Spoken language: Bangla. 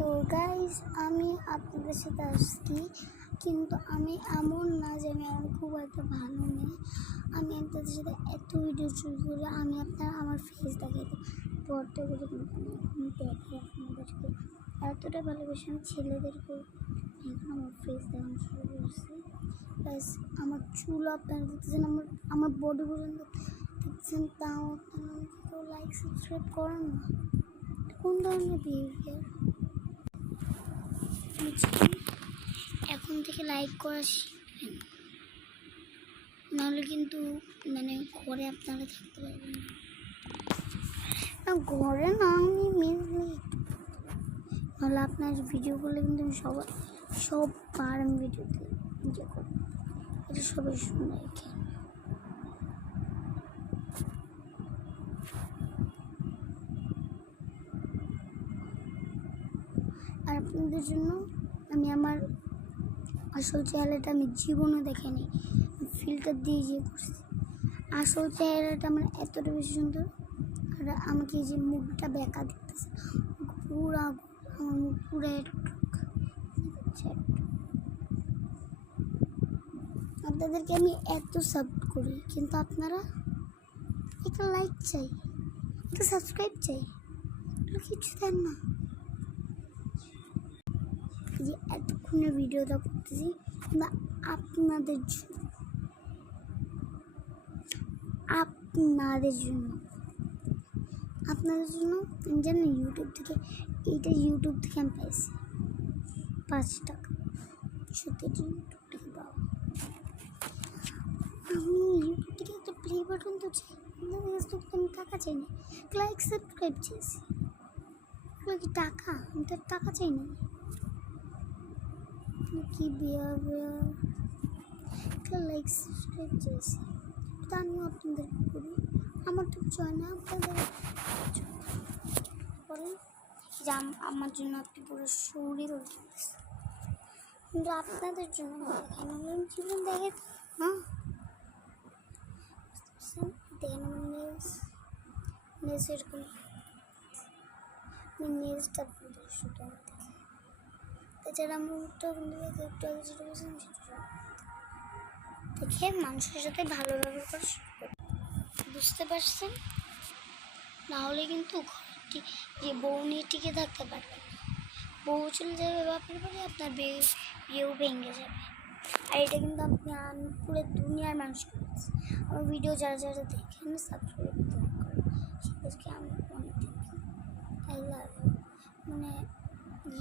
তো গাইস আমি আপনাদের সাথে আসছি, কিন্তু আমি এমন না যে আমি খুব একটা ভালো মেয়ে। আমি আপনাদের সাথে এত ভিডিও শুরু করে আমি আমার ফেস দেখাই পড়তে করে, কিন্তু আমি দেখি আপনাদেরকে এতটা ভালোবাসি আমি ছেলেদেরকে। এখন আমার ফেস দেখানো শুরু করছি। প্লাস আমার চুল আপনারা দেখতেছেন, আমার বডি পর্যন্ত দেখছেন, তাও আপনারা কেউ লাইক সাবস্ক্রাইব করেন না। কোন ধরনের বিহেভিয়ার? এখন থেকে লাইক করা শিখবেন, নাহলে কিন্তু ঘরে আপনারা থাকতে পারবেন না। ঘরে না, আমি মেনলি নাহলে আপনার ভিডিও করলে কিন্তু আমি সববার আমি ভিডিওতে ইয়ে করবো, এটা সবাই শুনে রেখে। আর আপনাদের জন্য আমি আমার আসল চেহারাটা আমি জীবনে দেখিনি, ফিল্টার দিয়ে যে করছি। আসল চেহারাটা আমার এতটা বেশি সুন্দর। আর আমাকে যে মুখটা বেঁকা দেখতেছে, পুরা আমার মুখ পুরো আপনাদেরকে আমি এত সাপোর্ট করি, কিন্তু আপনারা একটা লাইক চাই, একটা সাবস্ক্রাইব চাই, কিছু দেন না। যে এতক্ষণে ভিডিওটা করতেছি না আপনাদের জন্য, আপনাদের জন্য আমি জানি ইউটিউব থেকে আমি পাইছি 5 টাকা। সত্যি ইউটিউব থেকে পাওয়া। আমি ইউটিউব থেকে একটা প্লে বাটন তো চাই, আমি টাকা চাই না, লাইক সাবস্ক্রাইব চেয়েছি। কি টাকা? আমি তো টাকা চাই না। কি লাইক সাবস্ক্রাইব চেয়েছি, তা আমিও আপনাদেরকে করি। আমার তো চায় না আপনাদের বলেন যে আমার জন্য আপনি পুরো শরীর কিনতেছে, কিন্তু আপনাদের জন্য দেখেন আমি জীবন দেখে হ্যাঁ দেখেন আমার নেজ এরকম নেজটা আপনাদের শুধু এছাড়া আমার মুখটা কিন্তু একটু আগে যেটা বলছিলাম সেটা দেখে মানুষের সাথে ভালো ব্যবহার করা শুরু করে। বুঝতে পারছেন? নাহলে কিন্তু ঘরটি যে বউ নিয়ে টিকে থাকতে পারবেন না। বউ চলে যাবে বাপের বাড়ি, আপনার বিয়েও ভেঙে যাবে। আর এটা কিন্তু আপনি পুরো দুনিয়ার মানুষ করছে। আমার ভিডিও যারা দেখেন সাবস্ক্রাইব করেন, সেদেরকে আমি অনেক thank you. I love you.